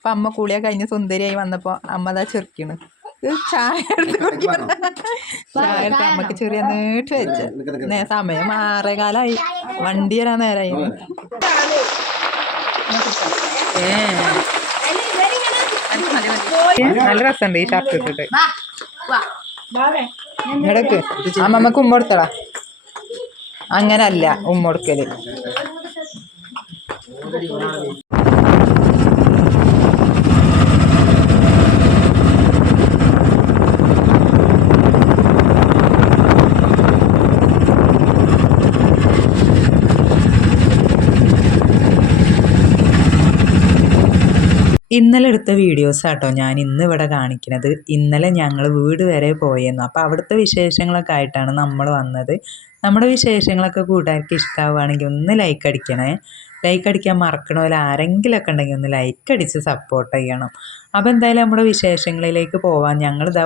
അപ്പൊ അമ്മ കൂടിയ കഴിഞ്ഞ് സുന്ദരിയായി വന്നപ്പോ അമ്മ അതാ ചെറുക്കണ്. ചായ എടുത്ത് കുടിക്കണം ചായ എടുത്ത് അമ്മയ്ക്ക് ചെറിയ നീട്ട് വെച്ച. നേ സമയം ആറേ കാലായി വണ്ടി വരാൻ നേരായി. നല്ല രസമുണ്ട് ഈ ഷർട്ട് ഇട്ടിട്ട്. ഇടയ്ക്ക് അമ്മമ്മക്ക് ഉമ്മ കൊടുത്തടാ. അങ്ങനല്ല ഉമ്മ കൊടുക്കൽ. ഇന്നലെ എടുത്ത വീഡിയോസ് ആട്ടോ ഞാൻ ഇന്ന് ഇവിടെ കാണിക്കുന്നത്. ഇന്നലെ ഞങ്ങൾ വീട് വരെ പോയിരുന്നു. അപ്പോൾ അവിടുത്തെ വിശേഷങ്ങളൊക്കെ ആയിട്ടാണ് നമ്മൾ വന്നത്. നമ്മുടെ വിശേഷങ്ങളൊക്കെ കൂട്ടുകാർക്ക് ഇഷ്ടമാവുകയാണെങ്കിൽ ഒന്ന് ലൈക്ക് അടിക്കണേ. ലൈക്ക് അടിക്കാൻ മറക്കണമല്ലോ ആരെങ്കിലുമൊക്കെ ഉണ്ടെങ്കിൽ ഒന്ന് ലൈക്ക് അടിച്ച് സപ്പോർട്ട് ചെയ്യണം. അപ്പോൾ എന്തായാലും നമ്മുടെ വിശേഷങ്ങളിലേക്ക് പോവാൻ ഞങ്ങളിതാ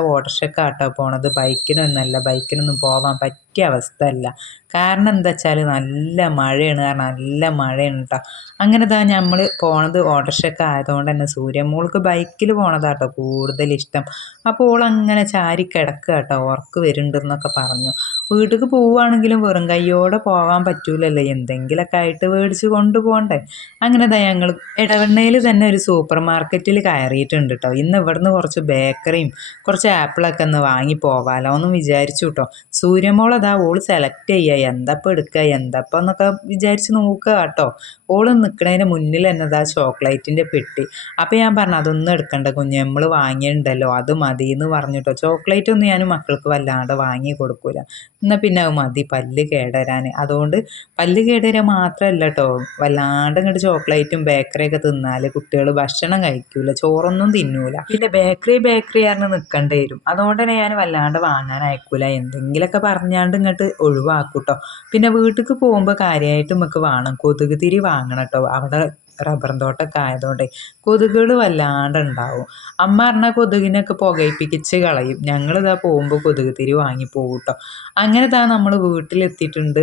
ആട്ടോ പോണത്. ബൈക്കിനൊന്നല്ല ബൈക്കിനൊന്നും പോവാൻ പറ്റിയ അവസ്ഥ അല്ല കാരണം എന്താ വെച്ചാൽ നല്ല മഴയാണ് കാരണം നല്ല മഴയാണ് കേട്ടോ അങ്ങനെ താ നമ്മൾ പോണത് ഓട്ടോറിക്ഷയൊക്കെ ആയതുകൊണ്ട് തന്നെ സൂര്യമോൾക്ക് ബൈക്കിൽ പോണതാട്ടോ കൂടുതൽ ഇഷ്ടം അപ്പോൾ ഓൾ അങ്ങനെ ചാരി കിടക്കുക കേട്ടോ ഉറക്ക് വരുന്നുണ്ടെന്നൊക്കെ പറഞ്ഞു. വീട്ടിൽ പോവുകയാണെങ്കിലും വെറും കയ്യോടെ പോകാൻ പറ്റൂലല്ലോ. എന്തെങ്കിലുമൊക്കെ ആയിട്ട് മേടിച്ച് കൊണ്ടുപോകണ്ടേ അങ്ങനെ താ ഞങ്ങൾ ഇടവണ്ണയിൽ തന്നെ ഒരു സൂപ്പർ മാർക്കറ്റിൽ കയറിയിട്ടുണ്ട് കേട്ടോ ഇന്ന് ഇവിടുന്ന് കുറച്ച് ബേക്കറിയും കുറച്ച് ആപ്പിളൊക്കെ ഒന്ന് വാങ്ങി പോവാലോ എന്ന് വിചാരിച്ചു കേട്ടോ സൂര്യമോൾ അതാ ഓൾ സെലക്ട് ചെയ്യുക എന്തപ്പം എടുക്കുക എന്തപ്പം എന്നൊക്കെ വിചാരിച്ച് നോക്കുക കേട്ടോ ഓൾ നിൽക്കുന്നതിന് മുന്നിൽ തന്നെ അതാ ചോക്ലേറ്റിന്റെ പെട്ടി. അപ്പോൾ ഞാൻ പറഞ്ഞു അതൊന്നും എടുക്കണ്ട കുഞ്ഞ് നമ്മൾ വാങ്ങിയിട്ടുണ്ടല്ലോ അത് മതി എന്ന് പറഞ്ഞിട്ടോ. ചോക്ലേറ്റ് ഒന്നും ഞാൻ മക്കൾക്ക് വല്ലാണ്ട് വാങ്ങി കൊടുക്കൂല. എന്നാൽ പിന്നെ അത് മതി പല്ല് കേടരാൻ അതുകൊണ്ട് പല്ല് കേടരാൻ മാത്രമല്ല കേട്ടോ വല്ലാണ്ട് ഇങ്ങോട്ട് ചോക്ലേറ്റും ബേക്കറിയൊക്കെ തിന്നാൽ കുട്ടികൾ ഭക്ഷണം കഴിക്കൂല ചോറൊന്നും തിന്നൂല. പിന്നെ ബേക്കറി ബേക്കറി ആറിന് നിൽക്കേണ്ടി വരും. അതുകൊണ്ട് തന്നെ ഞാൻ വല്ലാണ്ട് വാങ്ങാൻ അയക്കൂല. എന്തെങ്കിലുമൊക്കെ പറഞ്ഞാണ്ട് ഇങ്ങോട്ട് ഒഴിവാക്കൂട്ടോ പിന്നെ വീട്ടിൽ പോകുമ്പോൾ കാര്യമായിട്ട് നമുക്ക് വേണം. കൊതുക് തിരി വാങ്ങണം കേട്ടോ അവിടെ റബ്ബർ തോട്ടമൊക്കെ ആയതുകൊണ്ട് കൊതുകുകൾ വല്ലാണ്ട് ഉണ്ടാവും അമ്മ പറഞ്ഞാൽ കൊതുകിനൊക്കെ പുകയിപ്പിച്ച് കളയും. ഞങ്ങളിതാ പോകുമ്പോൾ കൊതുക് തിരി വാങ്ങി പോകും കേട്ടോ അങ്ങനെ താ നമ്മൾ വീട്ടിലെത്തിയിട്ടുണ്ട്.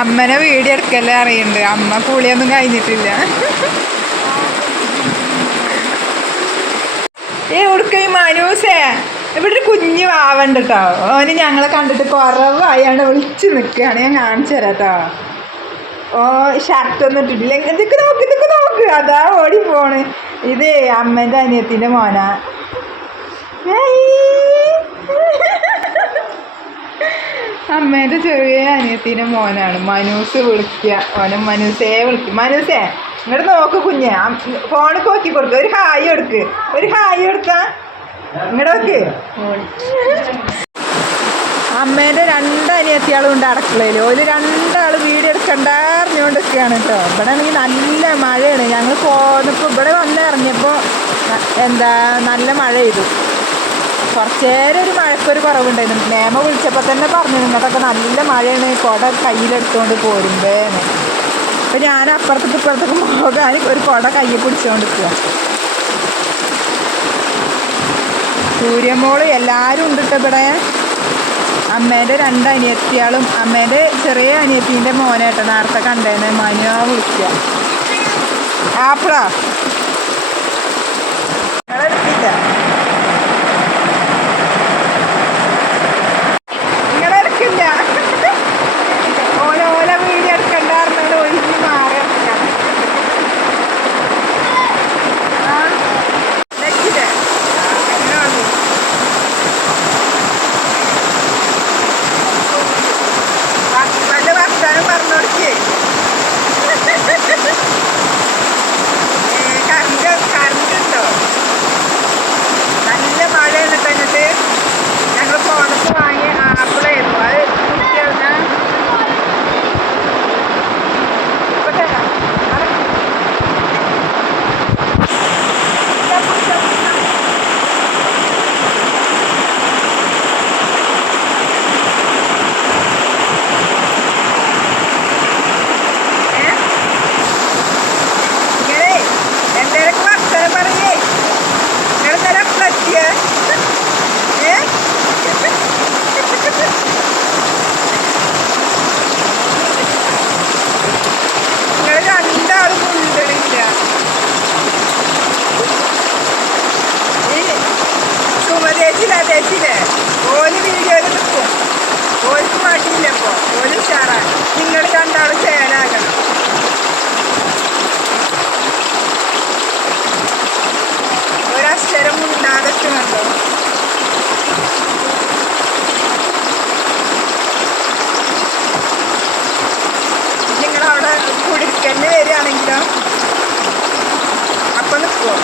അമ്മനെ വീഡിയോ എടുക്കല്ലേ അറിയണ്ട്. അമ്മ കൂളിയൊന്നും കഴിഞ്ഞിട്ടില്ല. ഏ ഉടുക്കൈ മനൂസേ? ഇവിടെ ഒരു കുഞ്ഞു വാവണ്ട് കേട്ടോ ഓന് ഞങ്ങളെ കണ്ടിട്ട് കുറവായാണ് വിളിച്ച് നിൽക്കുകയാണ് ഞാൻ കാണിച്ചു തരാം കേട്ടോ ഓ ഷർട്ട് ഒന്നും ഇട്ടിട്ടില്ല. ഇതൊക്കെ നോക്ക് ഇതൊക്കെ നോക്ക്. അതാ ഓടി പോണ്. ഇത് അമ്മേന്റെ അനിയത്തിന്റെ മോനാ. അമ്മേന്റെ ചെറിയ അനിയത്തിന്റെ മോനാണ്. മനൂസ് വിളിക്കുക ഓനെ മനുസേ വിളിക്കും. മനുസേ ഇങ്ങോട്ട് നോക്ക് കുഞ്ഞെ. ഫോണിൽ നോക്കി കൊടുക്കുക ഒരു ഹായ് കൊടുക്ക്. ഒരു ഹായ് കൊടുക്ക ഇങ്ങോട്ട് അമ്മേന്റെ രണ്ട് അനിയത്തിയാളും ഉണ്ട് അടക്കളയിൽ. ഒരു രണ്ടാൾ വീഡിയോ എടുക്കണ്ടാറിഞ്ഞുകൊണ്ടൊക്കെയാണ് കേട്ടോ. ഇവിടെ ആണെങ്കിൽ നല്ല മഴയാണ്. ഞങ്ങൾ പോന്നപ്പോൾ ഇവിടെ വന്ന് ഇറങ്ങിയപ്പോൾ എന്താ നല്ല മഴ ചെയ്തു കുറച്ചേരം ഒരു മഴക്കൊരു കുറവുണ്ടായിരുന്നു. നേമ വിളിച്ചപ്പോൾ തന്നെ പറഞ്ഞു നിങ്ങൾക്കൊക്കെ നല്ല മഴയാണ്. കുട കയ്യിലെടുത്തുകൊണ്ട് പോരുമ്പേന്ന്. അപ്പം ഞാൻ അപ്പുറത്തേക്ക് ഇപ്പുറത്തേക്ക് പോകാൻ ഒരു കുട കയ്യിൽ പിടിച്ചുകൊണ്ട് നിൽക്കുക സൂര്യമോൾ എല്ലാവരും ഉണ്ട് ട്ടോ ഇവിടെ. അമ്മേന്റെ രണ്ട് അനിയത്തിയാളും അമ്മേന്റെ ചെറിയ അനിയത്തീന്റെ മോനേട്ടോ നേരത്തെ കണ്ടേനെ മനുവാ വിളിക്കുക ആപ്പിളാ? നിങ്ങളെടുത്തില്ല? ഓൽ വീഡിയോയിൽ നിൽക്കും ഓൽക്ക് മടിയില്ല ഇപ്പോൾ ഓൽ ഉഷാറാണ് നിങ്ങൾ രണ്ടാളും ചേരാകണം ഒരക്ഷരം ഉണ്ടാകത്തുണ്ടോ നിങ്ങളവിടെ കുടിക്കന്നെ വരികയാണെങ്കിലോ? അപ്പം നിൽക്കുമോ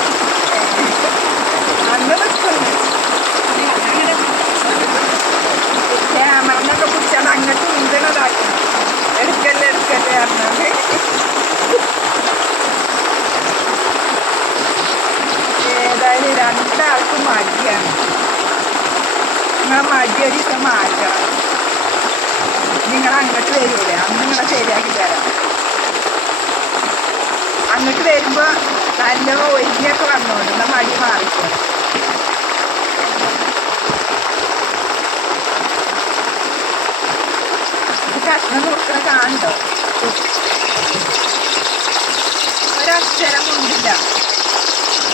ഏതായാലും രണ്ടാൾക്കും മടിയാണ് നിങ്ങളെ മടി ഒരു ദിവസം നിങ്ങൾ അങ്ങോട്ട് വരൂലേ അന്ന് ശരിയാക്കി തരാം അങ്ങോട്ട് വരുമ്പോൾ നല്ല ഒഴിഞ്ഞൊക്കെ വന്നോണ്ട് എന്നാ മടി മാറിക്കോ കഷ്ണം നോക്കണ കാണണ്ടോ ഒരക്ഷരം കൊണ്ടില്ല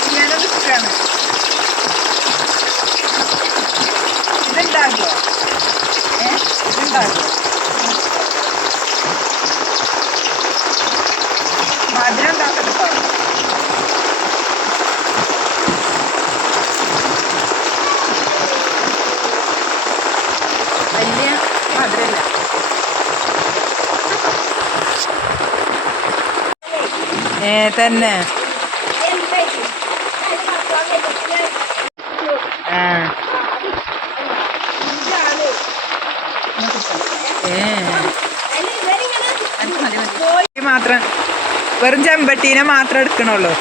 ഇങ്ങനെ നിൽക്കാണ് ഇതുണ്ടാകുമോ ഏ ഇതുണ്ടാകുമോ മധുരം ഉണ്ടാക്കട്ടോ വലിയ മധുരമില്ല ഏ തന്നെ. മാത്രം വെറും ചെമ്പട്ടീനെ മാത്രം എടുക്കണുള്ളൂ.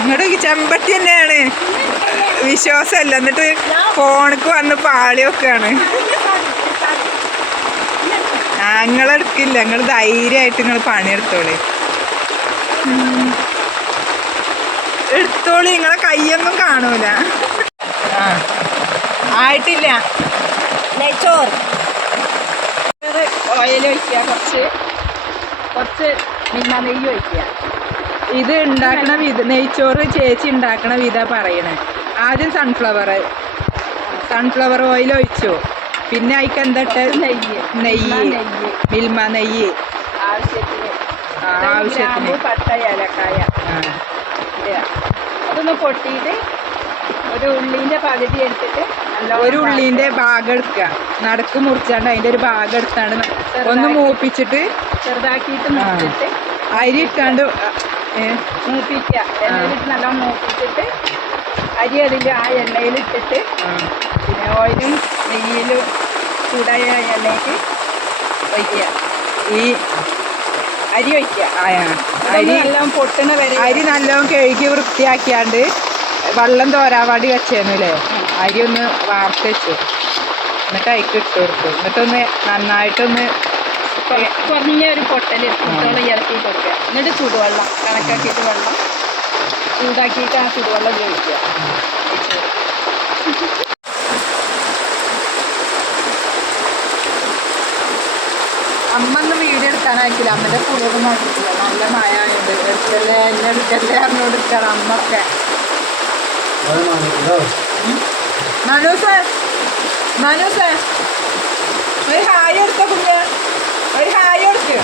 ഇങ്ങോട്ട് ചെമ്പട്ടി തന്നെയാണ്. വിശ്വാസമല്ല. എന്നിട്ട് ഫോണിക്ക് വന്ന് പാളി വെക്കാണ്. ആ നിങ്ങളെടുക്കില്ല നിങ്ങൾ ധൈര്യമായിട്ട് നിങ്ങൾ പണിയെടുത്തോളി. എടുത്തോളി നിങ്ങളെ കൈയൊന്നും കാണൂല. ആയിട്ടില്ല. നെയ്ച്ചോർ ഓയിൽ ഒഴിക്കുക കുറച്ച്. കുറച്ച് മിന്ന നെയ്യ് ഒഴിക്കുക. ഇത് ഉണ്ടാക്കണ വിധ നെയ്ച്ചോറ് ചേച്ചി ഉണ്ടാക്കണ വിധ പറയണേ. ആദ്യം സൺഫ്ലവർ സൺഫ്ലവർ ഓയിൽ ഒഴിച്ചു. പിന്നെ അതിക്ക് എന്തട്ട് നെയ്യ്. നെയ്യ്. മിൽമ നെയ്യ്. ആവശ്യത്തിന്. ആവശ്യത്തിന്. പട്ട ഏലക്കായ. അതൊന്ന് പൊട്ടിയിട്ട് ഒരു ഉള്ളിന്റെ പകുതി എടുത്തിട്ട് ഒരു ഉള്ളിന്റെ ഭാഗം എടുക്കുക. നടുക്ക് മുറിച്ചാണ്ട് അതിന്റെ ഒരു ഭാഗം എടുത്താണ് ഒന്ന് മൂപ്പിച്ചിട്ട് ചെറുതാക്കിയിട്ട് അരി ഇട്ടാണ്ട് മൂപ്പിക്കുക. എണ്ണയിലിട്ട് നല്ല മൂപ്പിച്ചിട്ട് അരി അതിന്റെ ആ എണ്ണയിലിട്ടിട്ട് ഇട്ടിട്ട് പിന്നെ ഓയിലും നെയ്യിലും ചൂടായ എണ്ണയ്ക്ക് വയ്ക്കുക ഈ അരി വയ്ക്കുക. അരി എല്ലാം നല്ലോണം പൊട്ടണ വരെ അരി നല്ലോണം കഴുകി വൃത്തിയാക്കിയാണ്ട് വെള്ളം തോരാവാടി വെച്ചേന്നുല്ലേ അരി ഒന്ന് വാർത്ത് വെച്ചു. എന്നിട്ട് അതിക്ക് ഇട്ട് കൊടുത്തു. എന്നിട്ടൊന്ന് നന്നായിട്ടൊന്ന് കുറ- കുറഞ്ഞ ഒരു പൊട്ടൽ കുട്ടികളെ ഇറക്കി കൊടുക്കുക. എന്നിട്ട് ചൂടുവെള്ളം കണക്കാക്കിയിട്ട് വെള്ളം. ചൂടാക്കിയിട്ട് ആ ചൂടുവെള്ളം ഉപയോഗിക്കുക. അമ്മ ഒന്ന് വീഡിയോ അമ്മന്റെ അമ്മന്റെ പുളിയൊക്കെ നോക്കിയിട്ടില്ല. നല്ല മഴ ആയതുകൊണ്ട് എടുക്കല്ലേ എന്നെ എടുക്കല്ലേ അറിഞ്ഞോണ്ട് എടുക്കണം അമ്മൊക്കെ. മനോസേ മനോസേ ഒരു ഹായ് എടുത്ത കുഞ്ഞ്. ഒരു ഹായ് എടുക്ക്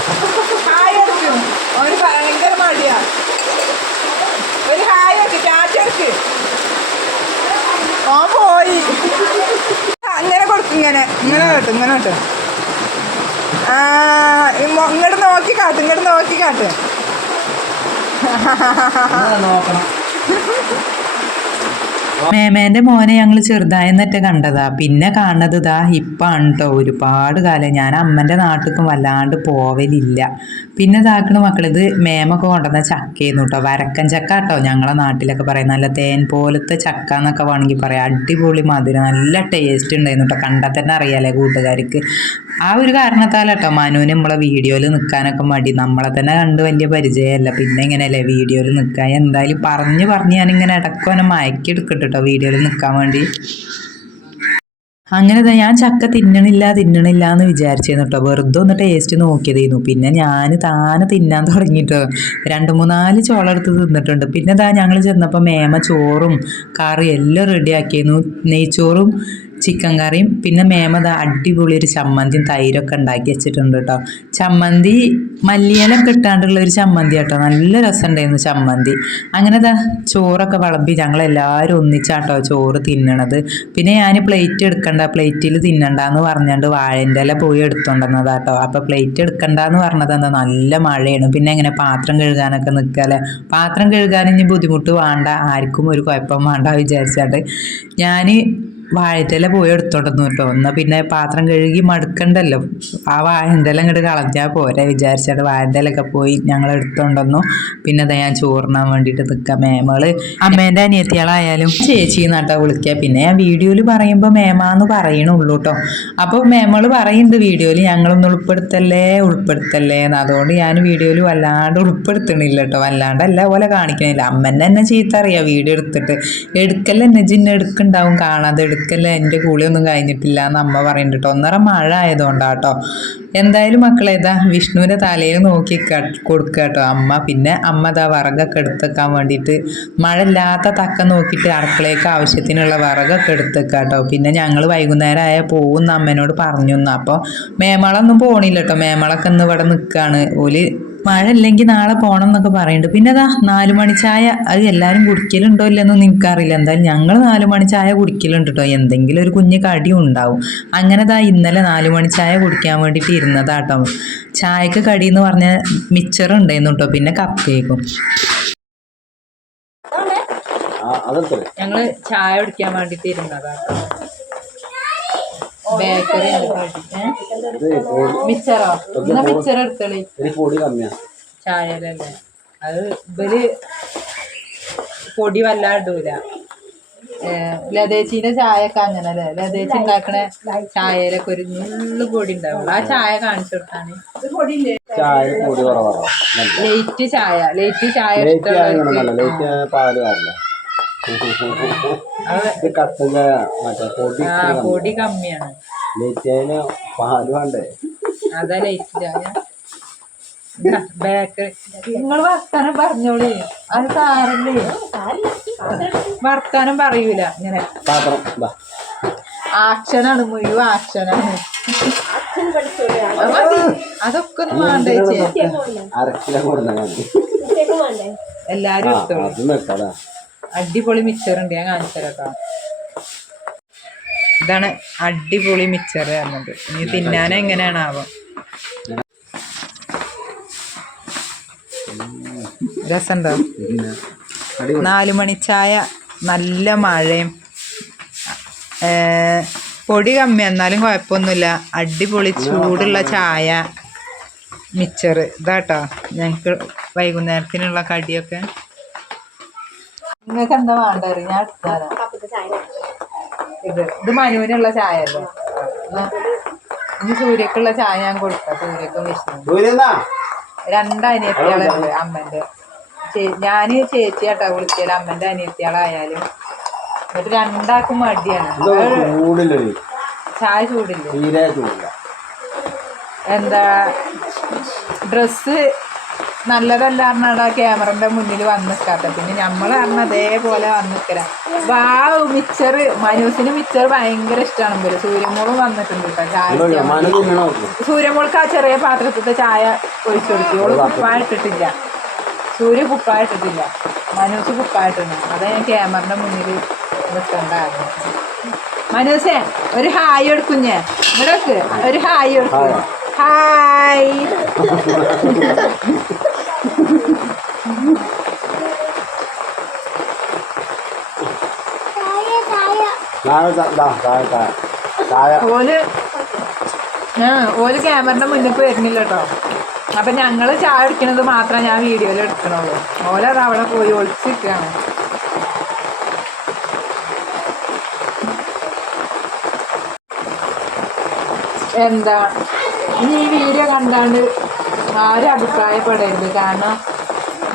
ഹായ് എടുക്കും അവന് ഭയങ്കര മടിയാ. ഒരു ഹായ് എടുക്ക് ചാറ്റ് എടുക്ക് ഓ പോയി. അങ്ങനെ കൊടുക്കും ഇങ്ങനെ. ഇങ്ങനെ കേട്ടോ ഇങ്ങനെ കേട്ടു. ആ ഇങ്ങോട്ട് നോക്കി കാട്ട് ഇങ്ങോട്ട് നോക്കി കാട്ട്. മേമേന്റെ മോനെ ഞങ്ങൾ ചെറുതായെന്നിട്ട് കണ്ടതാ. പിന്നെ കാണുന്നത് ഇതാ ഇപ്പാണ് കേട്ടോ ഒരുപാട് കാലം. ഞാൻ അമ്മന്റെ നാട്ടിലേക്കും വല്ലാണ്ട് പോവലില്ല. പിന്നെ ഇതാക്കണ മക്കളിത് മേമൊക്കെ കൊണ്ടുവന്ന ചക്കയെന്നു കേട്ടോ വരക്കൻ ചക്ക കേട്ടോ ഞങ്ങളെ നാട്ടിലൊക്കെ പറയും നല്ല തേൻ പോലത്തെ ചക്ക എന്നൊക്കെ വേണമെങ്കിൽ പറയാം. അടിപൊളി മധുരം നല്ല ടേസ്റ്റ് ഉണ്ടായിരുന്നു കേട്ടോ കണ്ടാൽ തന്നെ അറിയാലേ കൂട്ടുകാർക്ക്. ആ ഒരു കാരണത്താലട്ടോ മനുവിന് നമ്മളെ വീഡിയോയിൽ നിൽക്കാനൊക്കെ മടി. നമ്മളെ തന്നെ കണ്ട് വലിയ പരിചയമല്ല. പിന്നെ ഇങ്ങനെയല്ലേ വീഡിയോയിൽ നിൽക്കാൻ? എന്തായാലും പറഞ്ഞ് പറഞ്ഞ് ഞാനിങ്ങനെ ഇടയ്ക്കൊന്നെ മയക്കി എടുക്കട്ടെ കേട്ടോ വീഡിയോയിൽ നിൽക്കാൻ വേണ്ടി. അങ്ങനെ ഞാൻ ചക്ക തിന്നണില്ല തിന്നണില്ല എന്ന് വിചാരിച്ചിരുന്നു കേട്ടോ വെറുതെ ഒന്ന് ടേസ്റ്റ് നോക്കിയതായിരുന്നു പിന്നെ ഞാൻ താനെ തിന്നാൻ തുടങ്ങിയിട്ടോ രണ്ട് മൂന്നാൽ ചോളെടുത്ത് തിന്നിട്ടുണ്ട്. പിന്നെ താ ഞങ്ങൾ ചെന്നപ്പോൾ മേമ ചോറും കറി എല്ലാം റെഡിയാക്കിയിരുന്നു നെയ്ച്ചോറും ചിക്കൻ കറിയും പിന്നെ മേമത അടിപൊളി ഒരു ചമ്മന്തിയും തൈരൊക്കെ ഉണ്ടാക്കി വെച്ചിട്ടുണ്ട് കേട്ടോ ചമ്മന്തി മല്ലിയിലൊക്കെ ഇട്ടാണ്ടുള്ള ഒരു ചമ്മന്തി കേട്ടോ നല്ല രസമുണ്ടായിരുന്നു ചമ്മന്തി. അങ്ങനെ ദാ ചോറൊക്കെ വിളമ്പി ഞങ്ങളെല്ലാവരും ഒന്നിച്ചാട്ടോ ചോറ് തിന്നണത്. പിന്നെ ഞാൻ പ്ലേറ്റ് എടുക്കണ്ട പ്ലേറ്റിൽ തിന്നണ്ട എന്ന് പറഞ്ഞുകൊണ്ട് വാഴന്റെ ഇല പോയി എടുത്തോണ്ടെന്നതാട്ടോ. അപ്പോൾ പ്ലേറ്റ് എടുക്കണ്ട എന്ന് പറഞ്ഞത് എന്താ നല്ല മഴയാണ്. പിന്നെ എങ്ങനെ പാത്രം കഴുകാനൊക്കെ നിൽക്കാല്ലേ പാത്രം കഴുകാൻ ഇനി ബുദ്ധിമുട്ട് വേണ്ട ആർക്കും ഒരു കുഴപ്പം വേണ്ട വിചാരിച്ചാണ്ട് ഞാൻ വാഴത്തേല പോയി എടുത്തോണ്ടെന്നു കേട്ടോ പിന്നെ പാത്രം കഴുകി മടുക്കണ്ടല്ലോ. ആ വാഴന്തല ഇങ്ങോട്ട് കളഞ്ഞാൽ പോരെ വിചാരിച്ചിട്ട് വാഴന്തലൊക്കെ പോയി ഞങ്ങൾ എടുത്തോണ്ടെന്നു. പിന്നെ അതാ ഞാൻ ചോറിനാൻ വേണ്ടിയിട്ട് നിൽക്കാം മേമകൾ അമ്മേന്റെ അനിയത്തികളായാലും ചേച്ചി നട്ടാ വിളിക്കുക പിന്നെ ഞാൻ വീഡിയോയിൽ പറയുമ്പോൾ മേമാന്ന് പറയണുള്ളൂ കേട്ടോ അപ്പോൾ മേമകൾ പറയുന്നുണ്ട് വീഡിയോയിൽ ഞങ്ങളൊന്ന് ഉൾപ്പെടുത്തല്ലേ ഉൾപ്പെടുത്തല്ലേ എന്ന്. അതുകൊണ്ട് ഞാൻ വീഡിയോയിൽ വല്ലാണ്ട് ഉൾപ്പെടുത്തണില്ല കേട്ടോ വല്ലാണ്ടല്ല പോലെ കാണിക്കണില്ല. അമ്മന്നെ എന്നെ ചീത്ത അറിയാം വീഡിയോ എടുത്തിട്ട്. എടുക്കല്ലേ എന്നെ ജിന്നെ കാണാതെ എടുക്കല്ലേ എന്റെ കൂളിയൊന്നും കഴിഞ്ഞിട്ടില്ല എന്ന് അമ്മ പറയുന്നുണ്ട്. ഒന്നര മഴ ആയതുകൊണ്ടാട്ടോ. എന്തായാലും മക്കളെ ഇതാ വിഷ്ണുവിന്റെ തലയിൽ നോക്കി കൊടുക്കുക കേട്ടോ അമ്മ പിന്നെ അമ്മ ഇതാ വിറകൊക്കെ എടുത്തേക്കാൻ വേണ്ടിയിട്ട് മഴ ഇല്ലാത്ത തക്ക നോക്കിയിട്ട് അടുക്കളയ്ക്ക് ആവശ്യത്തിനുള്ള വിറകൊക്കെ എടുത്തേക്കുക കേട്ടോ പിന്നെ ഞങ്ങൾ വൈകുന്നേരം ആയാൽ പോകുന്ന അമ്മേനോട് പറഞ്ഞു അപ്പോൾ മേമളൊന്നും പോണില്ല കേട്ടോ മേമളൊക്കെ ഇന്ന് ഇവിടെ നിൽക്കുകയാണ്. ഓൽ മഴ ഇല്ലെങ്കിൽ നാളെ പോകണം എന്നൊക്കെ പറയുന്നുണ്ട് പിന്നെ അതാ നാലു മണി ചായ അത് എല്ലാവരും കുടിക്കലുണ്ടോ ഇല്ലെന്നൊന്നും എനിക്കറിയില്ല. എന്തായാലും ഞങ്ങൾ നാലു മണി ചായ കുടിക്കലുണ്ട് കേട്ടോ എന്തെങ്കിലും ഒരു കുഞ്ഞ് കടി ഉണ്ടാവും. അങ്ങനെ ദാ ഇന്നലെ നാലു മണി ചായ കുടിക്കാൻ വേണ്ടിയിട്ട് ഇരുന്നതാട്ടോ. ചായക്ക് കടി എന്ന് പറഞ്ഞ മിച്ചർ ഉണ്ടായിരുന്നു കേട്ടോ പിന്നെ കപ്പ് കേക്കും ഞങ്ങൾ ചായ കുടിക്കാൻ വേണ്ടിട്ട് ഇരുന്നതാട്ടോ ബേക്കറി മിച്ചറോ? എന്നാ മിച്ചർ എടുക്കളി അത് ഇവർ പൊടി ഏഹ് ലതേച്ചിന്റെ ചായ അങ്ങനെ അങ്ങനല്ലേ? ലതേച്ചി ഉണ്ടാക്കണ ചായയിലൊക്കെ ഒരു നുള്ളു പൊടി ഉണ്ടാവും. ആ ചായ കാണിച്ചു കൊടുത്താണ് ലേറ്റ് ചായ. ലേറ്റ് ചായ ലേറ്റ് ഇത് കട്ടൻ ചായ മറ്റേ പൊടി ആ പൊടി കമ്മിയാണ്. ലേറ്റ് ചായന് പാൽ വേണ്ടേ? അതാ ലേറ്റ് ചായ ബേക്കറി നിങ്ങൾ വർത്താനം പറഞ്ഞോളി. അത് സാരല്ലേ? വർത്താനം പറയൂല ഇങ്ങനെ. ആക്ഷനാണ് മുഴുവൻ ആക്ഷനാണ്. അതൊക്കെ ഒന്നും വേണ്ട ചേച്ചി? എല്ലാരും എടുത്തോളൂ. അടിപൊളി മിക്സർ ഉണ്ട്. ഞാൻ കാണിച്ചു തരാം ഇതാണ് അടിപൊളി മിക്സർ പറഞ്ഞത്. ഇനി തിന്നാൻ എങ്ങനെയാണ് രസമുണ്ടോ? പിന്നെ അടിപൊളി. നാല് മണിച്ചായ നല്ല മഴയും. പൊടി കമ്മി എന്നാലും കുഴപ്പമൊന്നുമില്ല. അടിപൊളി ചൂടുള്ള ചായ മിച്ചറ് ഇതാട്ടോ. ഞങ്ങൾക്ക് വൈകുന്നേരത്തിനുള്ള കടിയൊക്കെ. നിങ്ങൾക്ക് എന്താ വേണ്ട ഞാൻ എടുത്താലോ? ഇത് ഇത് മനുവിനുള്ള ചായ അല്ലേ ഇനി സൂര്യക്കുള്ള ചായ ഞാൻ കൊടുക്കാം. സൂര്യക്കും വിഷ്ണു രണ്ട് അനിയത്തിയാളുണ്ട് അമ്മന്റെ ചേ- ഞാൻ ചേച്ചിയാട്ടോ വിളിച്ചാൽ അമ്മന്റെ അനിയത്തിയാളായാലും എന്നിട്ട് രണ്ടാക്കും മടിയാണ്. ചായ ചൂടില്ല. എന്താ ഡ്രസ്സ് നല്ലതല്ല പറഞ്ഞാടാ ക്യാമറന്റെ മുന്നിൽ വന്ന് നിൽക്കാത്ത പിന്നെ നമ്മൾ പറഞ്ഞ അതേപോലെ വന്ന് നിൽക്കല വാവ് മിച്ചർ മനൂസിന് മിച്ചർ ഭയങ്കര ഇഷ്ടമാണ് പേര് സൂര്യമോളും വന്നിട്ടുണ്ട് കേട്ടോ. ചായ സൂര്യമോൾക്ക് ആ ചെറിയ പാത്രത്തിലത്തെ ചായ ഒഴിച്ചു കൊടുത്തു. ഓൾ കുപ്പായിട്ടിട്ടില്ല. സൂര്യ കുപ്പായിട്ടിട്ടില്ല. മനൂസ് കുപ്പായ അതാ ഞാൻ ക്യാമറിന്റെ മുന്നിൽ നിൽക്കണ്ടായിരുന്നു മനൂസേ ഒരു ഹായ് എടുക്കുഞ്ഞേ ഇവിടെ ഒരു ഹായ് എടുക്കും ഹായ്. ഓൽ ക്യാമറിന്റെ മുന്നിൽ വരുന്നില്ല കേട്ടോ അപ്പൊ ഞങ്ങൾ ചായ എടുക്കണത് മാത്രം ഞാൻ വീഡിയോയിൽ എടുക്കണുള്ളൂ. ഓലത് അവിടെ പോയി ഒളിച്ചിരിക്കാണ് എന്താ? ഈ വീഡിയോ കണ്ടാണ്ട് ആരും അഭിപ്രായപ്പെടരുത്. കാരണം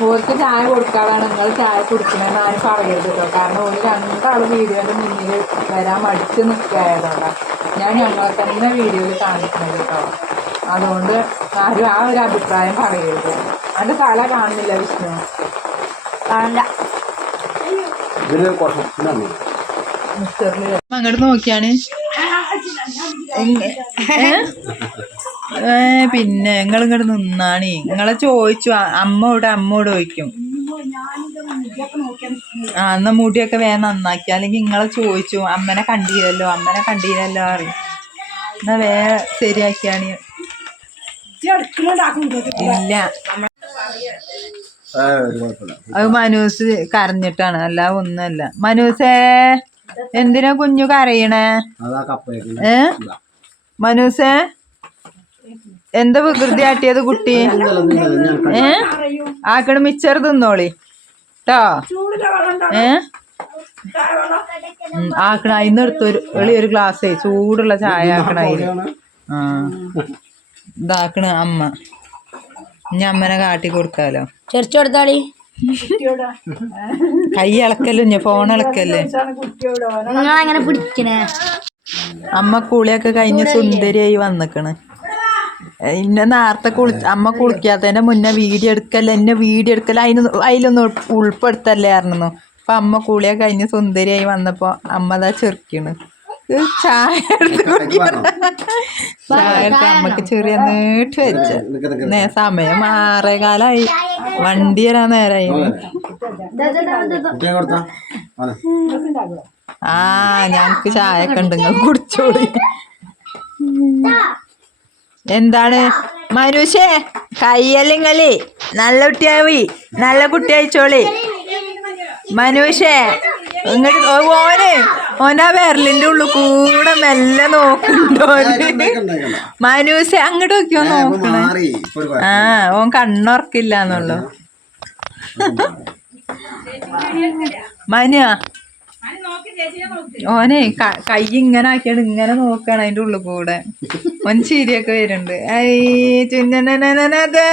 ഓർക്ക് ചായ കൊടുക്കാതാണ് നിങ്ങൾ ചായ കുടിക്കണമെന്ന് ആരും പറയരുത് കേട്ടോ. കാരണം ഒരു രണ്ടാൾ വീഡിയോയുടെ മുന്നിൽ വരാൻ മടിച്ച് നിൽക്കുകയായതുകൊണ്ടാണ് ഞാൻ ഞങ്ങളെ തന്നെ വീഡിയോയിൽ കാണിക്കുന്നത് കേട്ടോ. അതുകൊണ്ട് ആരും ആ ഒരു അഭിപ്രായം പറയരുത്. അതിന്റെ തല കാണുന്നില്ല വിഷ്ണു? കാണില്ല അങ്ങോട്ട് നോക്കിയാണ്. ഏ? പിന്നെ നിങ്ങൾ ഇങ്ങോട്ട് നിന്നാണേ. നിങ്ങളെ ചോദിച്ചു. ആ, അമ്മോട് അമ്മോട് ചോദിക്കും. ആ എന്നാ മുടിയൊക്കെ വേഗം നന്നാക്കി. അല്ലെങ്കിൽ നിങ്ങളെ ചോദിച്ചു. അമ്മനെ കണ്ടീരല്ലോ അമ്മനെ കണ്ടീരല്ലോ അറിയും എന്നാ വേ ശരിയാക്കിയാണ്. ഇല്ല. അത് മനൂസ് കരഞ്ഞിട്ടാണ്. അല്ല ഒന്നല്ല മനൂസേ എന്തിനാ കുഞ്ഞു കരയണേ? ഏ? മനൂസേ? എന്താ വികൃതി ആട്ടിയത് കുട്ടി? ഏ? ആക്കണ മിച്ചർ തിന്നോളി. ട്ടോ. ഏ? ആക്കണ അതിന്ന് എടുത്തൊരു എളി ഒരു ഗ്ലാസ്സേ ചൂടുള്ള ചായ ആക്കണ അതിൽ ആ. ഇതാക്കണ അമ്മ. ഇനി അമ്മനെ കാട്ടി കൊടുക്കാലോ. ചെറിച്ചു കൊടുത്താളി. കൈ ഇളക്കല്ലോ ഇഞ്ഞ ഫോൺ ഇളക്കല്ലേ? അങ്ങനെ പിടിക്കണേ? അമ്മ കുളിയൊക്കെ കഴിഞ്ഞ് സുന്ദരിയായി വന്നിക്കണ്. ഇന്നെ നേരത്തെ കുളി അമ്മ കുളിക്കാത്തതിന്റെ മുന്നേ വീഡിയോ എടുക്കല്ല എന്നെ വീഡിയോ എടുക്കല്ല അതിന് അതിലൊന്നും ഉൾ- ഉൾപ്പെടുത്തല്ലേ ആയിരുന്നു അപ്പൊ അമ്മ കുളിയെ കഴിഞ്ഞ് സുന്ദരിയായി വന്നപ്പോ അമ്മ അതാ ചെറുക്കണ്. ചായ എടുത്ത് കുടിക്കണം. ചായ എടുത്ത് അമ്മയ്ക്ക് ചെറിയ നീട്ട് വെച്ച. നേ സമയം ആറേകാലായി വണ്ടി വരാൻ നേരായി. ആ ഞങ്ങക്ക് ചായ ഒക്കെ ഉണ്ട്. നിങ്ങൾ കുടിച്ചോളി. എന്താണ്? മനുഷ്യേ കയ്യല്ലിങ്ങളി നല്ല കുട്ടിയാവി നല്ല കുട്ടി അയച്ചോളി മനുഷ്യേ ഇങ്ങോട്ട് ഓന് ഓനാ വിരലിന്റെ ഉള്ളിൽ കൂടെ മെല്ലെ നോക്കണ്ടോ മനുഷ്യ അങ്ങോട്ട് നോക്കിയോ നോക്കണേ. ആ ഓൻ കണ്ണുറക്കില്ല എന്നുള്ളു. മനുവാ ഓനെ ക- ഇങ്ങനെ ആക്കിയാണ് ഇങ്ങനെ നോക്കാണ് അതിന്റെ ഉള്ളിൽ കൂടെ. ഓൻ ചിരിയൊക്കെ വരുന്നുണ്ട്. ഐ ചുന്നത്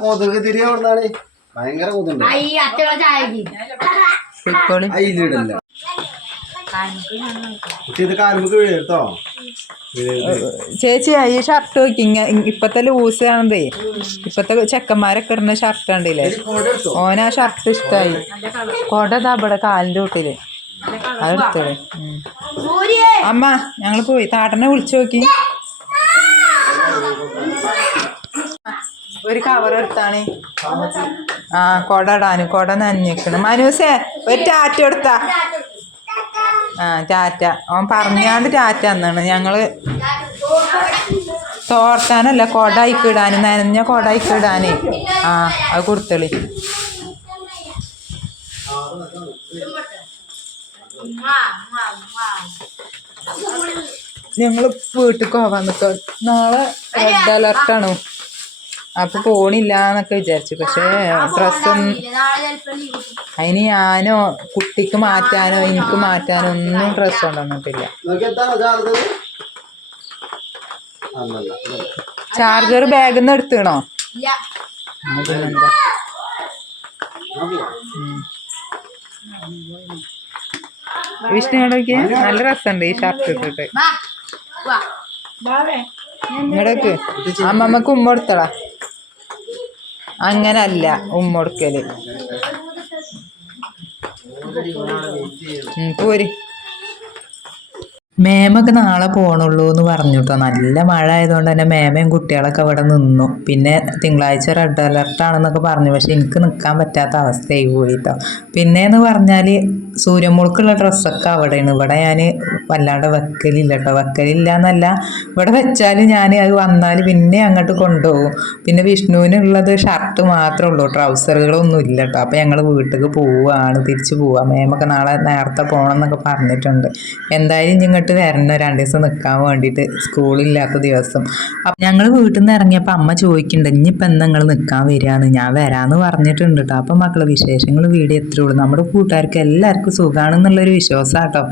കൊതുക് ഭയങ്കര കൊതുണ്ട് ചേച്ചി ഈ ഷർട്ട് നോക്കി ഇങ്ങ ഇപ്പത്തെ ലൂസ് ആണതേ. ഇപ്പത്തെ ചെക്കന്മാരൊക്കെ ഇടുന്ന ഷർട്ട് കണ്ടില്ലേ? ഓനാ ഷർട്ട് ഇഷ്ടായി. കൊട അവിടെ ഇവിടെ കാലിന്റെ കൂട്ടിൽ അതെടുത്തത് അമ്മ ഞങ്ങൾ പോയി. താട്ടനെ വിളിച്ചു നോക്കി. ഒരു കവർ എടുത്താണ്. ആ കൊട ഇടാനും. കൊട നനഞ്ഞിക്കണ് മനൂസേ ഒരു ടാറ്റ എടുത്താ. ആ ടാറ്റ. അവൻ പറഞ്ഞാണ്ട് ടാറ്റ എന്നാണ് ഞങ്ങൾ തോർത്താനല്ല കൊട അയക്കിടാന് നനഞ്ഞ കൊട അയക്കിടാന് ആ അത് കൊടുത്തളി. ഞങ്ങൾ വീട്ടിൽ പോവാൻ നിക്ക. നാളെ റെഡ് അലർട്ടാണോ. അപ്പൊ പോണില്ല എന്നൊക്കെ വിചാരിച്ചു. പക്ഷേ ഡ്രസ്സും അതിന് ഞാനോ കുട്ടിക്ക് മാറ്റാനോ എനിക്ക് മാറ്റാനോ ഒന്നും ഡ്രസ്സ് കൊണ്ടുവന്നിട്ടില്ല ചാർജർ ബാഗിൽ നിന്ന് എടുത്തണോ വിഷ്ണു നല്ല രസമുണ്ട് ഈ ഷർട്ട് ഇട്ടിട്ട്. ഇങ്ങടക്ക് അമ്മമ്മക്ക് ഉമ്മ കൊടുത്തടാ അങ്ങനല്ല ഉമ്മ പോര്. മേമൊക്കെ നാളെ പോകണുള്ളൂ എന്ന് പറഞ്ഞു കേട്ടോ നല്ല മഴ ആയതുകൊണ്ട് തന്നെ മേമയും കുട്ടികളൊക്കെ അവിടെ നിന്നു. പിന്നെ തിങ്കളാഴ്ച റെഡ് അലർട്ട് ആണെന്നൊക്കെ പറഞ്ഞു. പക്ഷെ എനിക്ക് നിൽക്കാൻ പറ്റാത്ത അവസ്ഥയായി പോയി കേട്ടോ പിന്നെ എന്ന് പറഞ്ഞാൽ സൂര്യമുളുക്കുള്ള ഡ്രസ്സൊക്കെ അവിടെയാണ്. ഇവിടെ ഞാൻ വല്ലാണ്ട് വെക്കലില്ല കേട്ടോ വെക്കലില്ല എന്നല്ല ഇവിടെ വെച്ചാൽ ഞാൻ അത് വന്നാൽ പിന്നെ അങ്ങോട്ട് കൊണ്ടുപോകും. പിന്നെ വിഷ്ണുവിനുള്ളത് ഷർട്ട് മാത്രമേ ഉള്ളൂ ട്രൗസറുകളൊന്നും ഇല്ല കേട്ടോ അപ്പോൾ ഞങ്ങൾ വീട്ടിലേക്ക് പോവുകയാണ് തിരിച്ചു പോവുക മേമൊക്കെ നാളെ നേരത്തെ പോകണം എന്നൊക്കെ പറഞ്ഞിട്ടുണ്ട്. എന്തായാലും ഇങ്ങോട്ട് വരണം? രണ്ട് ദിവസം നിൽക്കാൻ വേണ്ടിയിട്ട് സ്കൂളില്ലാത്ത ദിവസം. അപ്പം ഞങ്ങൾ വീട്ടിൽ നിന്ന് ഇറങ്ങിയപ്പോൾ അമ്മ ചോദിക്കുന്നുണ്ട് ഇനിയിപ്പോൾ എന്താ നിങ്ങൾ നിൽക്കാൻ വരികയാണ്? ഞാൻ വരാമെന്ന് പറഞ്ഞിട്ടുണ്ട് കേട്ടോ അപ്പം മക്കൾ വിശേഷങ്ങൾ വീഡിയോ എത്രയുള്ളൂ നമ്മുടെ കൂട്ടുകാർക്ക് എല്ലാവർക്കും സുഖമാണെന്നുള്ളൊരു വിശ്വാസം കേട്ടോ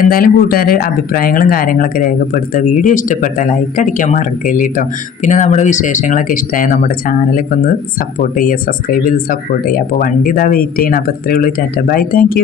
എന്തായാലും കൂട്ടുകാർ അഭിപ്രായങ്ങളും കാര്യങ്ങളൊക്കെ രേഖപ്പെടുത്തുക. വീഡിയോ ഇഷ്ടപ്പെട്ടാൽ ലൈക്ക് അടിക്കാൻ മറക്കല്ലേ കേട്ടോ പിന്നെ നമ്മുടെ വിശേഷങ്ങളൊക്കെ ഇഷ്ടമായ നമ്മുടെ ചാനലൊക്കെ ഒന്ന് സപ്പോർട്ട് ചെയ്യുക. സബ്സ്ക്രൈബ് ചെയ്ത് സപ്പോർട്ട് ചെയ്യുക. അപ്പോൾ വണ്ടി ഇതാ വെയിറ്റ് ചെയ്യണം. അപ്പോൾ ഇത്രയേ ഉള്ളൂ. Tata bye thank